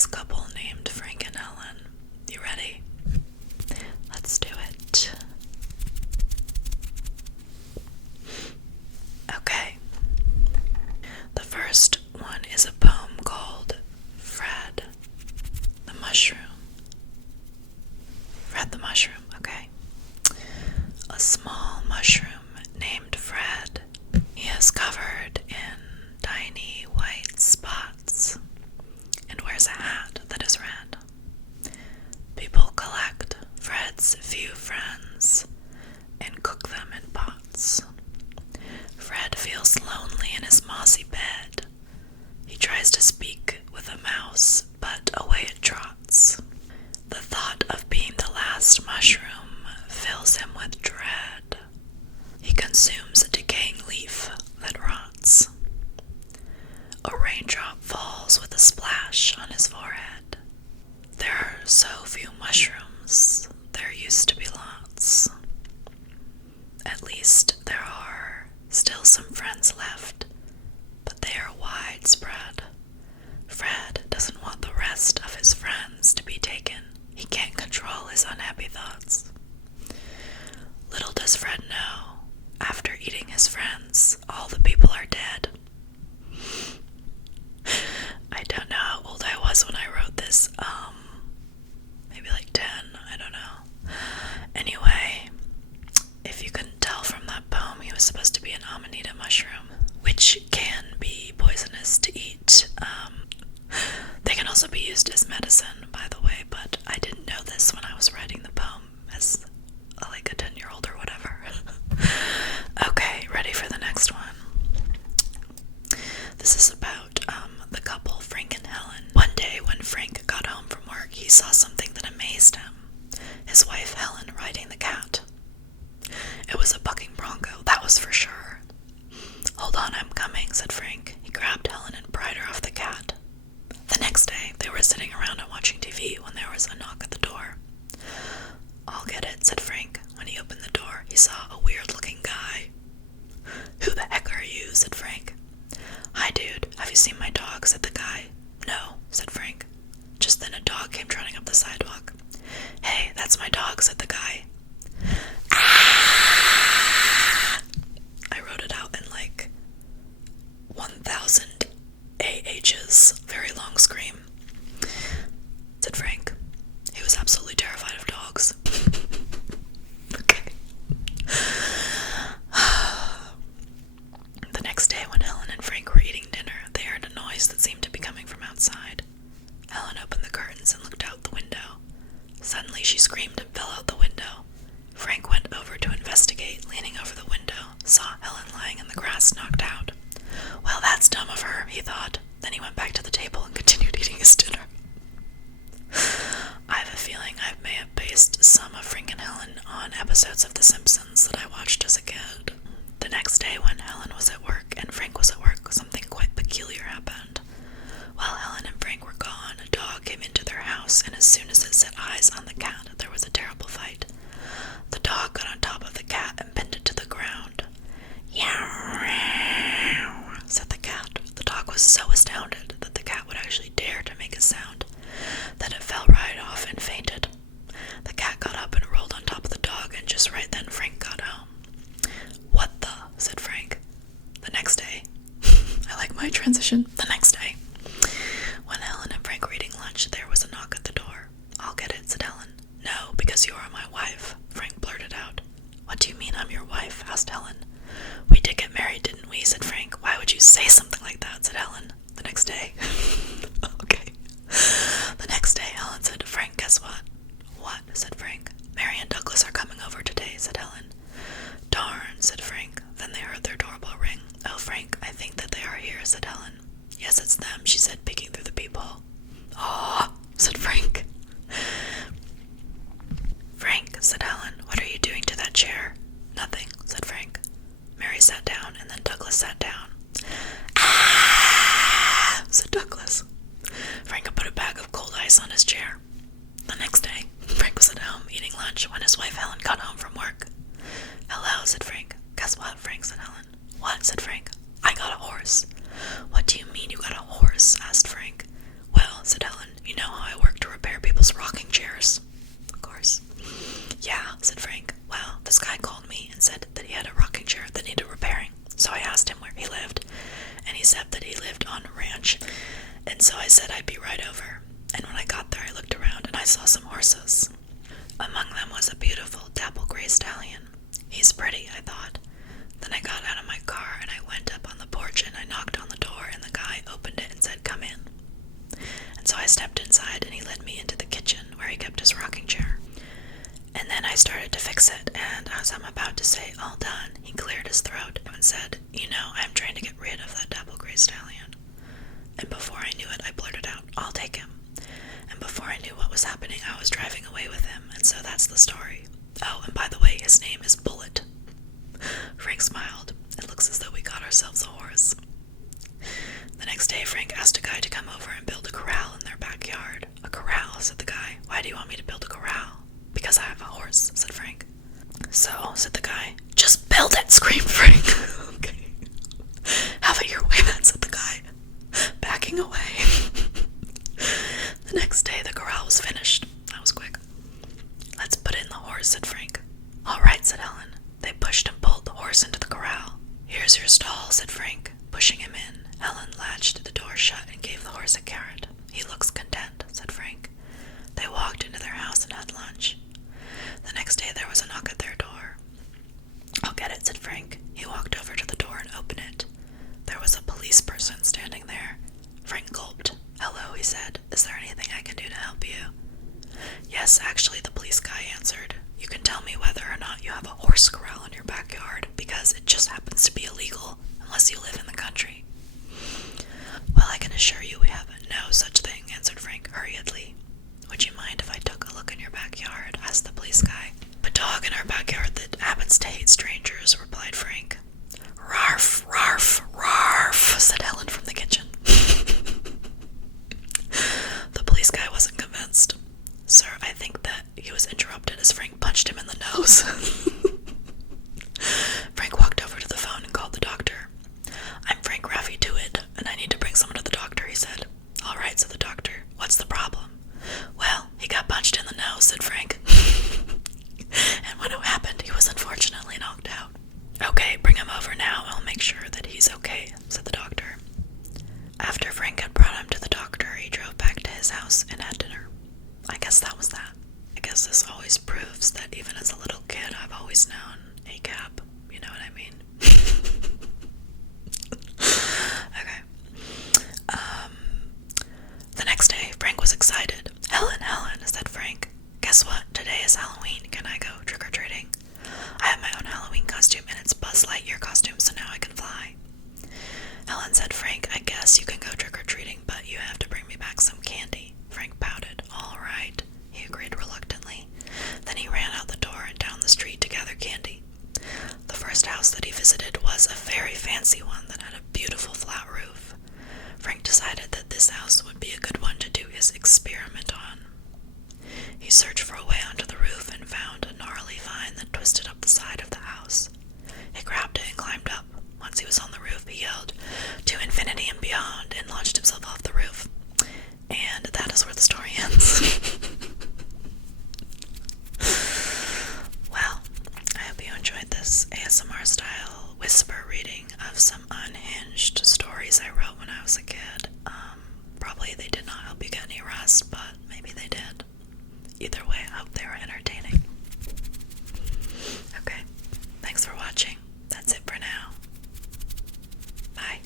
nice couple named Frank and Helen. You ready? Let's do it. Okay. The first one is a poem called Fred the Mushroom. Fred the Mushroom, okay. A small mushroom named Fred. He is covered in tiny white spots and wears a hat that is red. People collect Fred's few friends and cook them in pots. Fred feels lonely in his mossy bed. He tries to speak with a mouse, but away it trots. The thought of being the last mushroom fills him with dread. He consumes a decaying leaf that rots. A raindrop falls with a splash on his forehead. There are so few mushrooms, there used to be lots. At least there are still some friends left, but they are widespread. Fred doesn't want the rest of his friends to be taken. He can't control his unhappy thoughts. Little does Fred know, after eating his friends, all the people are dead. I don't know how old I was when I wrote this. Maybe like 10, I don't know. Anyway, if you couldn't tell from that poem, he was supposed to be an amanita mushroom, which can be poisonous to eat. They can also be used as medicine, by the way, but I didn't know this when I was writing the poem as like a 10-year-old or whatever. Okay, ready for the next one. This is about the couple Frank and Helen. One day when Frank got home from work, he saw something that amazed him. His wife Helen riding the cat. It was a bucking bronco, that was for sure. "Hold on, I'm coming," said Frank. He grabbed Helen and pried her off the cat. The next day, they were sitting around and watching TV when there was a knock at the door. "I'll get it," said Frank. When he opened the door, he saw a weird-looking guy. "Who the heck are you?" said Frank. "Hi, dude. Have you seen my dog?" said the guy. "No," said Frank. Just then a dog came trotting up the sidewalk. "Hey, that's my dog," said the guy. Ah! I wrote it out in like 1,000 AHs. Very long scream. Said Frank. He was absolutely terrified of dogs. Okay. The next day when Helen and Frank were eating dinner, they heard a noise that seemed to be coming from outside. Helen opened the curtains and looked out the window. Suddenly she screamed and fell out the window. Frank went over to investigate. Leaning over the window, saw Helen lying in the grass, knocked out. "Well, that's dumb of her," he thought. Then he went back to the table and continued eating his dinner. I have a feeling I may have based some of Frank and Helen on episodes of The Simpsons that I watched as a kid. The next day when Helen was at work and Frank was at work, something quite peculiar happened. While Helen and Frank were gone, a dog came into their house, and as soon as it set eyes on the cat, there was a terrible fight. The dog got on top of the cat and pinned it to the ground. "Yow!" said the cat. The dog was so astounded that the cat would actually dare to make a sound that it fell right off and fainted. The cat got up and rolled on top of the dog, and just right then Frank got home. "What the?" said Frank. The next day, I like my transition. The next day, when Helen and Frank were eating lunch, there was a knock at the door. "I'll get it," said Helen. "No, because you are my wife," Frank blurted out. "What do you mean I'm your wife?" asked Helen. "We did get married, didn't we?" said Frank. "Why would you say something like that?" said Helen. The next day. Okay. The next day, Helen said, "Frank, guess what?" "What?" said Frank. "Mary and Douglas are coming over today," said Helen. "Darn," said Frank. Then they heard their doorbell ring. "Oh, Frank, I think that they are here," said Helen. "Yes, it's them," she said, peeking through the peephole. "Aw," said Frank. "Frank," said Helen, "what are you doing to that chair?" "Nothing," said Frank. Mary sat down, and then Douglas sat down. "Ah!" said Douglas. Frank had put a bag of cold ice on his chair. The next day, Frank was at home eating lunch when his wife Helen got home from work. "Hello," said Frank. "Guess what?" Frank said Helen. "What?" said Frank. "I got a horse." "What do you mean you got a horse?" asked Frank. "Well, said Helen. You know how I work to repair people's rocking chairs. Of course. Yeah, said Frank. Well, this guy called me and said that he had a rocking chair that needed repairing. So I asked him where he lived, and he said that he lived on a ranch. And so I said I'd be right over. And when I got there, I looked around and I saw some horses. Among them was a beautiful dapple gray stallion. He's pretty, I thought. Then I got out of my car and I went up on the porch and I knocked on the door and the guy opened it and said, "Come in." And so I stepped inside and he led me into the kitchen where he kept his rocking chair. And then I started to fix it, and as I'm about to say all done, he cleared his throat and said, "You know, I'm trying to get rid of that dapple gray stallion." And before I knew it, I blurted out, "I'll take him." And before I knew what was happening, I was driving away with him, and so that's the story. Oh, and by the way, his name is Bullet. Frank smiled. It looks as though we got ourselves a horse. The next day, Frank asked a guy to come over and build a corral in their backyard. "A corral," said the guy. "Why do you want me to build a corral?" "Because I have a horse," said Frank. "So," said the guy. "Just build it," screamed Frank. "Okay. Have it your way then," said the guy, backing away. The next day, the corral was finished. That was quick. "Let's put in the horse," said Frank. "All right," said Helen. They pushed and pulled the horse into the corral. "Here's your stall," said Frank, pushing him in. Helen latched the door shut and gave the horse a carrot. "He looks content," said Frank. They walked into their house and had lunch. The next day there was a knock at their door. "I'll get it," said Frank. He walked over to the door and opened it. There was a police person standing there. Frank gulped. "Hello," he said. "Is there anything I can do to help you?" "Yes, actually," the police guy answered. "You can tell me whether or not you have a horse corral in your backyard, because it just happens to be illegal unless you live in the country." "Well, I can assure you we have no such thing," answered Frank hurriedly. "Would you mind if I took a look in your backyard?" asked the police guy. "A dog in our backyard that happens to hate strangers," replied Frank. "Rarf, rarf, rarf," said Helen from the kitchen. The police guy wasn't convinced. "Sir, I think that," he was interrupted as Frank punched him in the nose. Frank walked over to the phone and called the doctor. "I'm Frank Raffy Dewitt, and I need to bring someone to the doctor," he said. "All right," said the doctor. "What's the problem?" "Well, he got punched in the nose," said Frank. "And when it happened, he was unfortunately knocked out." "Okay, bring him over now. I'll make sure that he's okay," said the doctor. After Frank had brought him to the doctor, he drove back to his house and had dinner. I guess that was that. I guess this always proves that even as a little kid, I've always known ACAB. You know what I mean? Okay. The next day, Frank was excited. Helen, said Frank. "Guess what? Today is Halloween. Can I go trick-or-treating? I have my own Halloween costume, and it's Buzz Lightyear costume, so now I can fly." Helen said, "Frank, I guess you can go trick-or-treating, but you have to bring me back some candy." Frank pouted. "All right," he agreed reluctantly. Then he ran out the door and down the street to gather candy. The first house that he visited was a very fancy one that had a beautiful flat roof. Frank decided that this house would be a good one to do his experiment on. He searched for a way onto the roof and found a gnarly vine that twisted up the side of the house. He grabbed it and climbed up. Once he was on the roof, he yelled, "To infinity and beyond," and launched himself off the roof. And that is where the story ends. Well, I hope you enjoyed this ASMR-style whisper reading of some unhinged stories I wrote when I was a kid. Probably they did not help you get any rest, but maybe they did. Either way, I hope they were entertaining. Okay, thanks for watching. That's it for now. Bye.